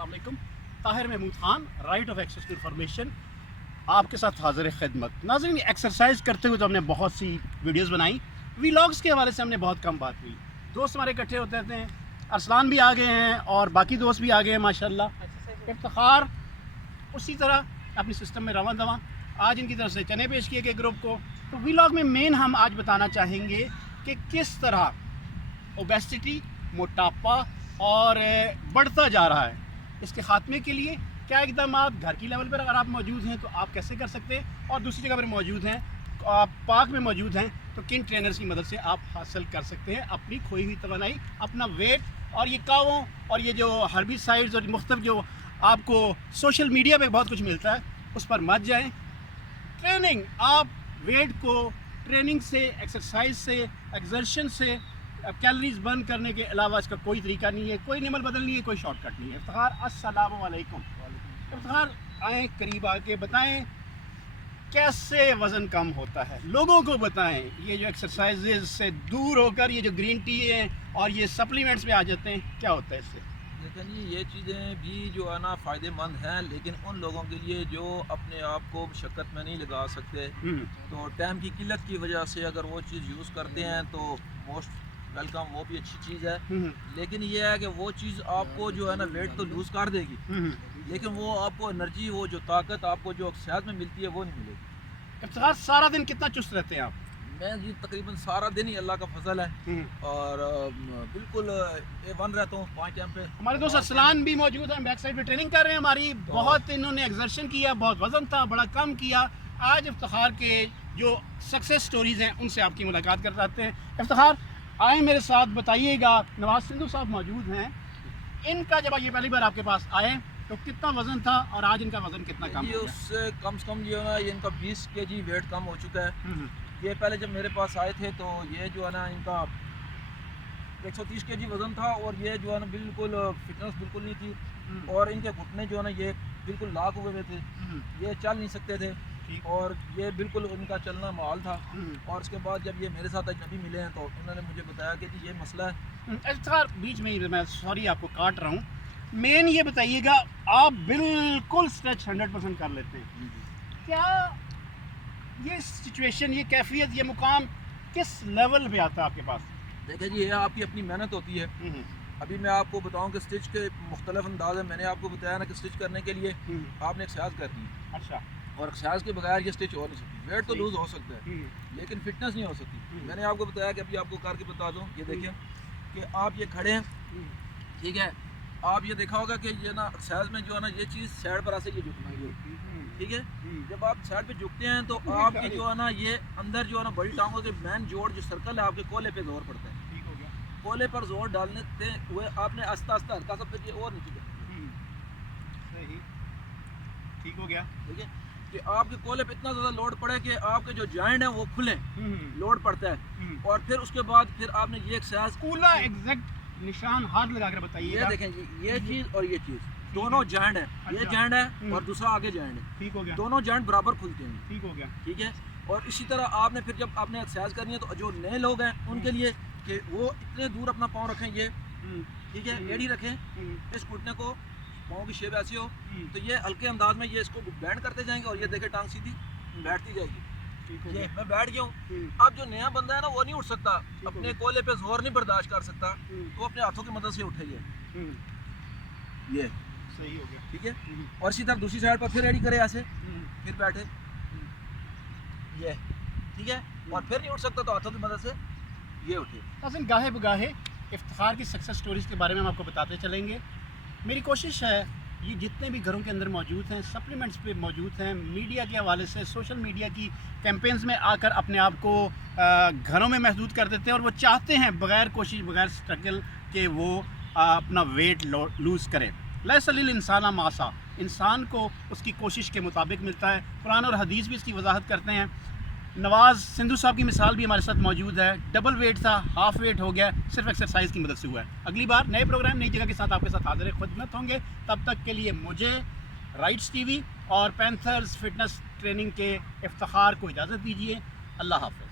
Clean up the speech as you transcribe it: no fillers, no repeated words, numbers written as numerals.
अस्सलाम वालेकुम। Tahir Mahmood Khan, right of access to information, आपके साथ हाजिर खिदमत। नाज़रीन, एक्सरसाइज करते हुए तो हमने बहुत सी वीडियोस बनाई, व्लॉग्स के हवाले से हमने बहुत कम बात हुई। दोस्त हमारे इकट्ठे होते थे, अरसलान भी आ गए हैं और बाकी दोस्त भी आ गए हैं माशाल्लाह। इफ्तिखार उसी तरह अपने सिस्टम में रवां दवा। आज इनकी तरफ से चने पेश किए गए ग्रुप को। तो व्लॉग में मेन हम आज बताना चाहेंगे कि किस तरह ओबेसिटी, मोटापा और बढ़ता जा रहा है, इसके ख़ात्मे के लिए क्या इकदाम घर की लेवल पर अगर आप मौजूद हैं तो आप कैसे कर सकते हैं, और दूसरी जगह पर मौजूद हैं, आप पाक में मौजूद हैं, तो किन ट्रेनर्स की मदद से आप हासिल कर सकते हैं अपनी खोई हुई तवानाई, अपना वेट। और ये कावों और ये जो हर्बिसाइड्स और मुख्तलिफ जो आपको सोशल मीडिया पे बहुत कुछ मिलता है, उस पर मत जाएं। ट्रेनिंग, आप वेट को ट्रेनिंग से, एक्सरसाइज से, एक्सर्शन से, कैलोरीज बर्न करने के अलावा इसका कोई तरीका नहीं है, कोई निमल बदल नहीं है, कोई शॉर्टकट नहीं है। इफ्तिखार, अस्सलाम वालेकुम। इफ्तिखार, आएँ करीब आके बताएं कैसे वज़न कम होता है, लोगों को बताएं। ये जो एक्सरसाइजेज से दूर होकर ये जो ग्रीन टी है और ये सप्लीमेंट्स पे आ जाते हैं, क्या होता है इससे? लेकिन ये चीज़ें भी जो है ना फ़ायदेमंद हैं, लेकिन उन लोगों के लिए जो अपने आप को शक्कत में नहीं लगा सकते, तो टाइम की किल्लत की वजह से अगर वो चीज़ यूज़ करते हैं तो मोस्ट वेलकम, वो भी अच्छी चीज़ है। लेकिन ये है कि वो चीज़ आपको जो है ना वेट तो लूज़ कर देगी, लेकिन वो आपको एनर्जी, वो जो ताकत आपको जो सेहत में मिलती है वो नहीं मिलेगी। इफ्तिखार, सारा दिन कितना चुस्त रहते हैं आप? मैं जी तकरीबन सारा दिन ही, अल्लाह का फजल है, और बिल्कुल A1 रहता हूँ 5 टाइम पे। हमारे दोस्त अरसलान भी मौजूद हैं, बैक साइड पे ट्रेनिंग कर रहे हैं हमारी। बहुत इन्होंने एक्सर्शन किया, बहुत वजन था, बड़ा कम किया। आज इफ्तिखार के जो सक्सेस स्टोरीज हैं उनसे आपकी मुलाकात कर सकते हैं। इफ्तिखार, आए मेरे साथ, बताइएगा। नवाज सिंधु साहब मौजूद हैं, इनका जब ये पहली बार आपके पास आए तो कितना वजन था और आज इनका वजन कितना कम हो गया? उससे कम से कम जो है ना ये इनका 20 kg वेट कम हो चुका है। ये पहले जब मेरे पास आए थे तो ये जो है ना इनका 130 kg वज़न था, और ये जो है ना बिल्कुल फिटनेस बिल्कुल नहीं थी, और इनके घुटने जो है ना ये बिल्कुल लाक हुए हुए थे, ये चल नहीं सकते थे, और ये बिल्कुल उनका चलना माल था। और उसके बाद जब ये मेरे साथ अजनबी मिले हैं तो उन्होंने मुझे बताया कि जी ये मसला है। अच्छा, बीच में ही मैं सॉरी आपको काट रहा हूँ, मेन ये बताइएगा, आप बिल्कुल स्ट्रेच 100% कर लेते हैं, क्या ये सिचुएशन, ये कैफियत, ये मुकाम किस लेवल पे आता है आपके पास? देखिए जी, ये आपकी अपनी मेहनत होती है। अभी मैं आपको बताऊं कि स्टिच के मुख्तलिफ अंदाज है। मैंने आपको बताया ना कि स्टिच करने के लिए आपने एक्सरसाइज करनी है। अच्छा। और एक्सरसाइज के बगैर ये स्टिच हो नहीं सकती। वेट तो लूज हो सकता है, लेकिन फिटनेस नहीं हो सकती। मैंने आपको बताया कि अभी आपको करके बता दूं, ये देखिए कि आप ये खड़े हैं, ठीक है, आप ये देखा होगा कि ये ना एक्सरसाइज में जो है ना ये चीज़ साइड पर ऐसे ये झुकना है, ठीक है। जब आप साइड पे झुकते हैं तो आपकी जो है ना ये अंदर जो है ना बड़ी टांगों के मैन जोड़ जो सर्कल है, आपके कोले पे जोर पड़ता है। ठीक हो गया। कोले पर जोर डालने हुए आपने आस्ता आस्ता हल्का सा फिर ये और नीचे सही, ठीक हो गया। ठीक है, कि आपके कोले पे इतना ज़्यादा लोड पड़े कि आपके जो जॉइंट है वो खुले, लोड पड़ता है। और फिर उसके बाद फिर आपने ये एक्सरसाइज पूरा एग्जैक्ट निशान हाथ लगा कर बताइए। ये देखें जी, ये चीज़ और ये चीज़ दोनों जॉइंट है। ये जॉइंट है और दूसरा आगे जॉइंट है। ठीक हो गया। दोनों जॉइंट बराबर खुलते हैं। ठीक हो गया। ठीक है। और इसी तरह आपने फिर जब आपने एक्सरसाइज करनी है तो जो नए लोग हैं उनके लिए कि वो इतने दूर अपना पाँव रखें, ये ठीक है, एड़ी रखें, इस घुटने को, पाँव की शेप ऐसी हो, तो ये हल्के अंदाज में ये इसको बैंड करते जाएंगे, और ये देखें टांग सीधी बैठती जाएगी। ये मैं बैठ गया हूँ। अब जो नया बंदा है ना वो नहीं उठ सकता, अपने कोले पे जोर नहीं बर्दाश्त कर सकता, तो अपने हाथों की मदद से उठेगा। ये सही हो गया। ठीक है। और इसी तरह दूसरी साइड पर फिर रेडी करे ऐसे, फिर बैठे, ये ठीक है। और फिर नहीं उठ सकता तो हाथों की मदद से ये उठे। असल गाहे बगाहे इफ्तिखार की सक्सेस स्टोरीज के बारे में हम आपको बताते चलेंगे। मेरी कोशिश है ये जितने भी घरों के अंदर मौजूद हैं, सप्लीमेंट्स पे मौजूद हैं, मीडिया के हवाले से, सोशल मीडिया की कैंपेन्स में आकर अपने आप को घरों में महदूद कर देते हैं, और वो चाहते हैं बग़ैर कोशिश, बग़ैर स्ट्रगल के वो अपना वेट लूज़ करें। लैसलिल इंसाना मासा, इंसान को उसकी कोशिश के मुताबिक मिलता है। कुरान और हदीस भी इसकी वजाहत करते हैं। नवाज सिंधु साहब की मिसाल भी हमारे साथ मौजूद है। डबल वेट था, हाफ वेट हो गया, सिर्फ एक्सरसाइज की मदद से हुआ है। अगली बार नए प्रोग्राम, नई जगह के साथ आपके साथ हाजिर खिदमत होंगे। तब तक के लिए मुझे, राइट्स टीवी और पैंथर्स फिटनेस ट्रेनिंग के इफ्तिखार को इजाज़त दीजिए। अल्लाह हाफ़िज़।